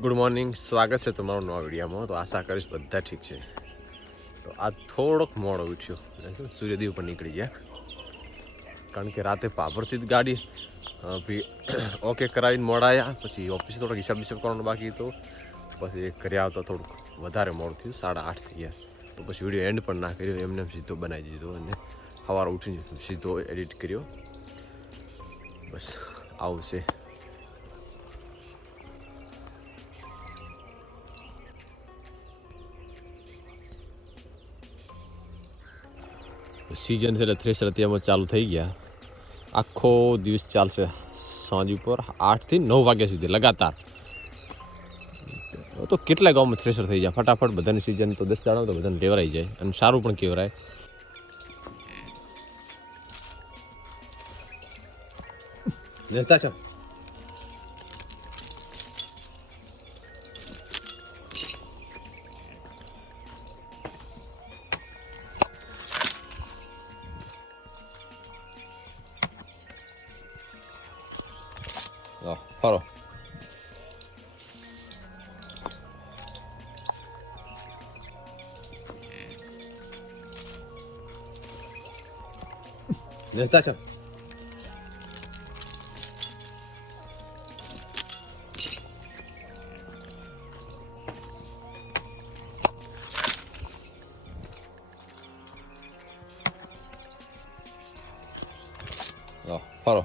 Good morning સ્વાગત છે તમારું નવા વિડીયામાં. તો આશા કરીશ બધા ઠીક છે. તો આ થોડોક મોડો ઉઠ્યો. સૂર્યદેવ પર નીકળી ગયા. કારણ કે રાતે પાભરથી જ ગાડી ઓકે કરાવીને મોડાયા. પછી ઓફિસે થોડોક હિસાબ હિસાબ કરવાનો બાકી હતો. પછી કર્યા આવતા થોડુંક વધારે મોડું થયું. સાડા આઠ થઈ ગયા. તો પછી વીડિયો એન્ડ પણ ના કર્યો. એમને સીધો બનાવી દીધો અને સવારે ઉઠીને સીધો એડિટ કર્યો. બસ આવું સિઝન છે એટલે થ્રેસર અત્યારમાં ચાલુ થઈ ગયા આખો દિવસ ચાલશે સાંજ ઉપર આઠથી નવ વાગ્યા સુધી લગાતાર તો કેટલા ગામમાં થ્રેસર થઈ જાય ફટાફટ બધાની સિઝન તો દસ દાડા તો બધાને ટેવરાઈ જાય અને સારું પણ કહેવાય 你再站啊好了。你再站 ફરો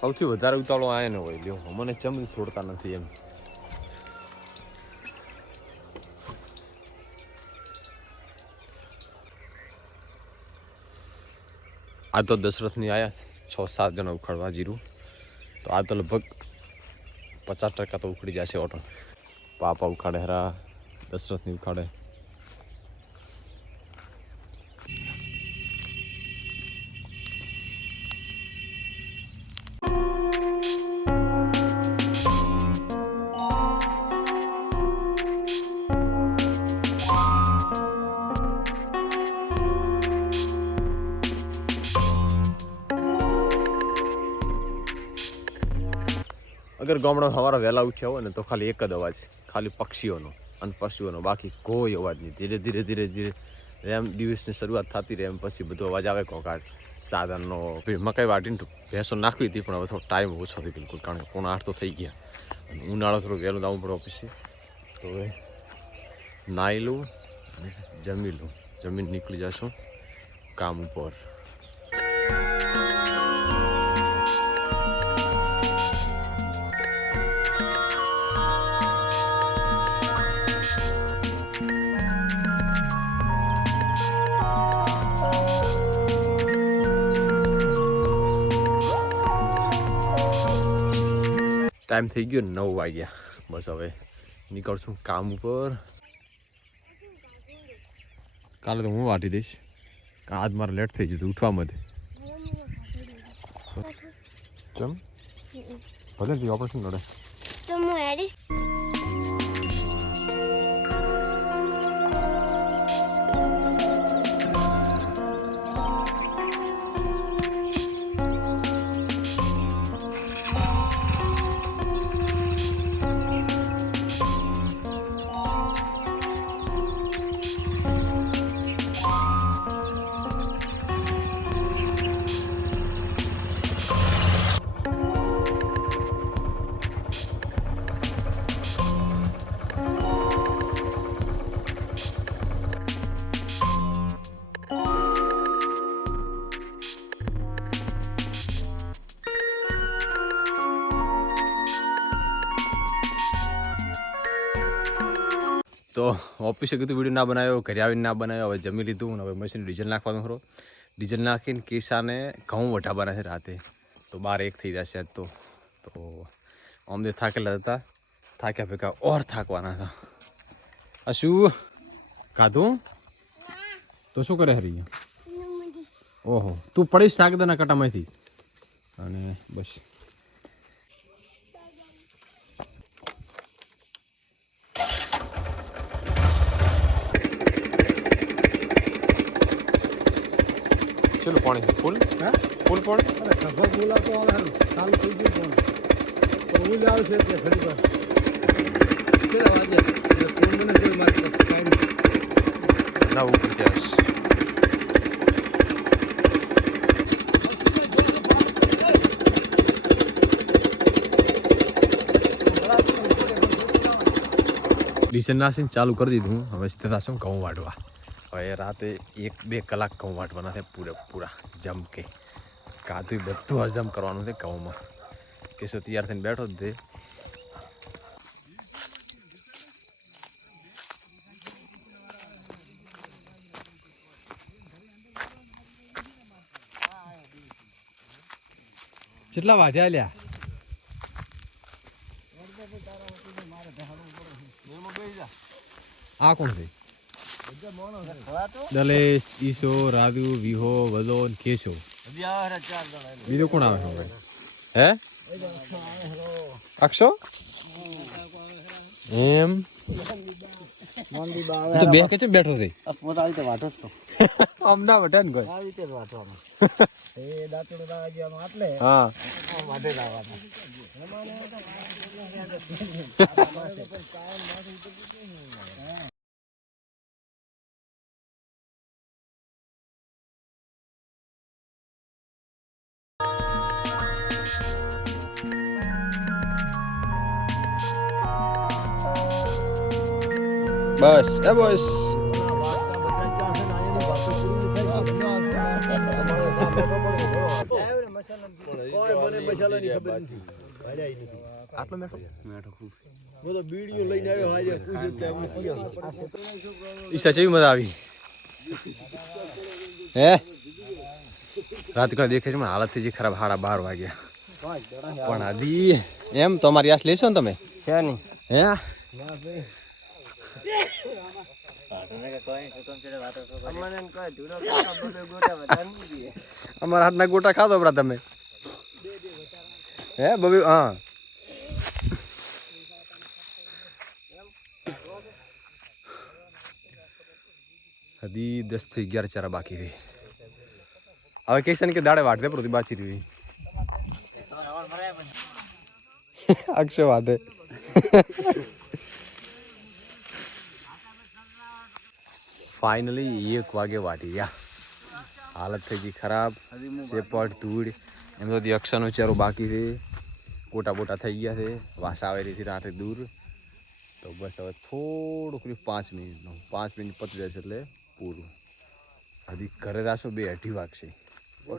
સૌથી વધારે ઉતાળો આ એનો હોય. લ્યો મને ચમ છોડતા નથી એમ. આ તો દશરથની આવ્યા છ, સાત જણા ઉખાડવા જીરું. તો આ તો લગભગ પચાસ ટકા તો ઉખડી જશે ઓટો. પાપા ઉખાડે હરા, દશરથની ઉખાડે. અગર ગામડામાં સવારે વહેલા ઉઠ્યા હોય ને તો ખાલી એક જ અવાજ ખાલી પક્ષીઓનો અને પશુઓનો. બાકી કોઈ અવાજ નહીં. ધીરે ધીરે ધીરે ધીરે એમ દિવસની શરૂઆત થતી રહે એમ પછી બધો અવાજ આવે કોકાટ સાધનનો. મકાઈ વાટીને ભેંસો નાખવી હતી પણ હવે થોડો ટાઈમ ઓછો થયો બિલકુલ, કારણ કે પોણા આઠ તો થઈ ગયા. અને ઉનાળો થોડું વહેલો દાવું પડે ઓફિસે. તો હવે નાહી લઉં અને જમી લઉં. જમીન નીકળી જશું કામ ઉપર. ટાઈમ થઈ ગયો નવ વાગ્યા બસ હવે નીકળશું કામ ઉપર કાલે તો હું વાટી દઈશ આજ મારે લેટ થઈ જતું ઉઠવા માટે કેમ ભલે ઓપરેશન નડે તો હું એડિસ તો ઓફિસે કીધું વીડિયો ના બનાવ્યો ઘરે આવીને ના બનાવ્યો હવે જમી લીધું હવે મશીન ડીઝલ નાખવાનું ખરો. ડીઝલ નાખીને કિસાને ઘઉં વઢાવવાના છે રાતે. તો બાર એક થઈ જશે આજ તો. તો અમને થાકેલા હતા થાક્યા ભેગા ઓર થાકવાના હતા. આ શું ખાધું તો શું કરે હરી ઓહો તું પડીશ શાકદાના કટામાંથી. અને બસ. ચલો પાણી? ફૂલ? હા? ફૂલ પણ? અરે ખબર આવે ચાલુ થઈ ગયું ફોન તો હું જ આવશે કેટલા વાગે? ફોન મને મારી પચાસ નાસીને ચાલુ કરી દીધું હવે સીધા શું ઘઉં વાટવા હવે રાતે એક બે કલાક ઘઉં વાટવાના છે પૂરેપૂરા જમ કે. કાધું બધું હજમ કરવાનું છે ઘઉંમાં. કેશો તૈયાર થઈને બેઠો જ તે કેટલા વાઢ્યા લ્યા આ કોણ છે? દલેશ ઈશો રાધુ વિહો ને કેશો બીજો કોણ આવે હે? અક્ષો? એમ? તું તો બે કે બેઠો છે આવી રીતે વાટો તો. અમના વટે ને આવી રીતે વાટવાનો. એ દાંતડું દાવા આટલે. હા. વાટે બસ એ બસ. આટલો મેઠો? બીડીઓ લઈને આવ્યો હાજર પૂછ્યું કે અમે ક્યાં ઈચ્છા મજા આવી? હે? રાત કા દેખે છે મને હાલત થઈ ખરાબ હાડા બાર વાગ્યા. પણ આદી એમ તમારી આશ લેશો ને તમે? છે નહીં. હે? અમારા હાથના ગોટા ખાધો બરા તમે? હે, બબી, હા. હજી દસથી અગિયાર ચારા બાકી રહી. હવે કહીશ ને કે દાડે વાટતે પ્રતિ બાચી રહી. અક્ષય વાટે ફાઇનલી એક વાગે વાટી ગયા. હાલત થઈ ગઈ ખરાબ. સેપટ ધૂળ. એમ તો અક્ષરનો ચહેરો બાકી છે. કોટા બોટા થઈ ગયા છે. વાસ આવેલી હતી રાતે દૂર. તો બસ હવે થોડુંક પાંચ મિનિટનું. પાંચ મિનિટ પતી જશે એટલે પૂરું. હજી ઘરે જાશો બે અઢી વાગશે. બને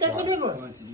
તપેલી નો ઢોળા મેં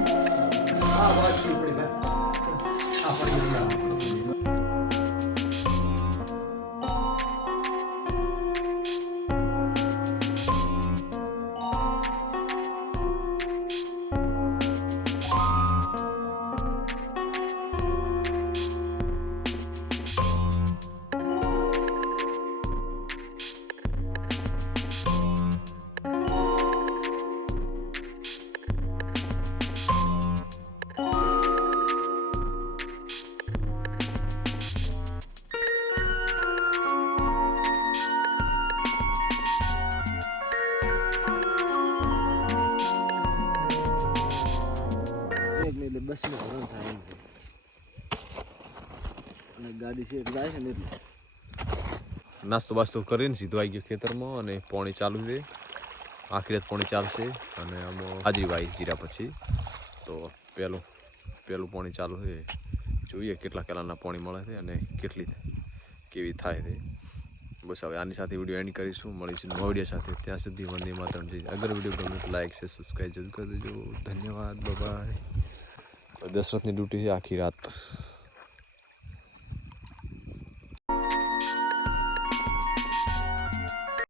દે એટલે બસ નો હરણ થાય છે. અને ગાડી છે, જાય છે ને નાસ્તો બાસ્તો કરીને સીધો આવી ગયો ખેતરમાં અને પોણી ચાલુ છે. આખી રાત પોણી ચાલશે અને આમાં હાજરી વાઈ જીરા પછી. તો પહેલું પહેલું પોણી ચાલુ છે. જોઈએ કેટલા કલાકના પોણી મળે છે અને કેટલી કેવી થાય છે. બસ હવે આની સાથે વીડિયો એન્ડ કરીશું. મળીશું નવા વીડિયો સાથે. ત્યાં સુધી વંદે માતરમ. જઈ અગર વીડિયો ગમે તો લાઈક છે સબસ્ક્રાઈબ જરૂર કરી દેજો ધન્યવાદ. બાય દશરથની ડ્યુટી છે આખી રાત.